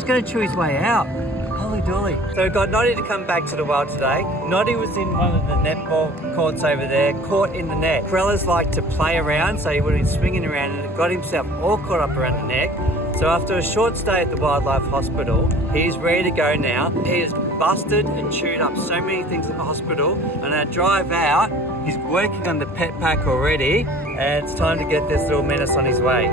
he's going to chew his way out. Holy dooly. So we've got Noddy to come back to the wild today. Noddy was in one of the netball courts over there, caught in the net. Corellas like to play around, so he would have been swinging around and got himself all caught up around the neck. So after a short stay at the wildlife hospital, he's ready to go now. He has busted and chewed up so many things at the hospital, and our drive out, he's working on the pet pack already, and it's time to get this little menace on his way.